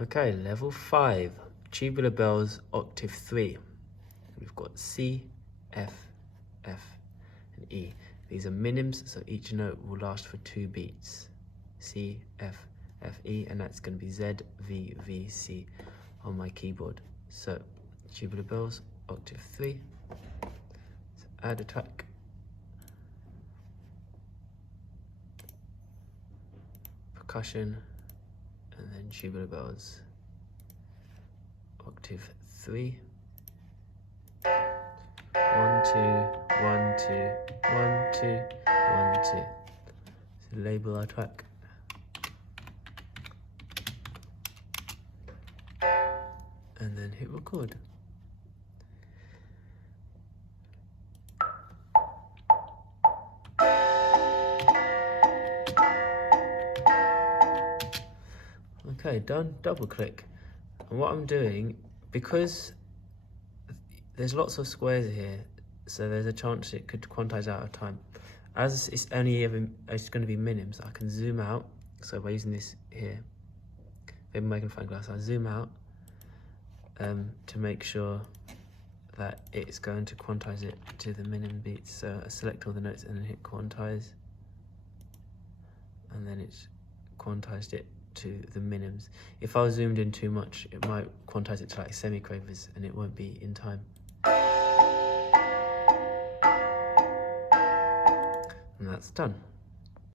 Okay, level 5, tubular bells, octave 3. We've got C, F, F, and E. These are minims, so each note will last for 2 beats. C, F, F, E, and that's going to be Z, V, V, C on my keyboard. So, tubular bells, octave 3. So add a track. Percussion, and then tubular bells, octave 3. 1, 2, 1, 2, 1, 2, 1, 2. So label our track. And then hit record. Okay, done. Double click. And what I'm doing, because there's lots of squares here, so there's a chance it could quantize out of time. As it's it's going to be minims, I can zoom out. So by using this here, big magnifying glass, I zoom out to make sure that it's going to quantize it to the minimum beats. So I select all the notes and then hit quantize, and then it's quantized it to the minims. If I was zoomed in too much, it might quantize it to like semiquavers and it won't be in time. And that's done.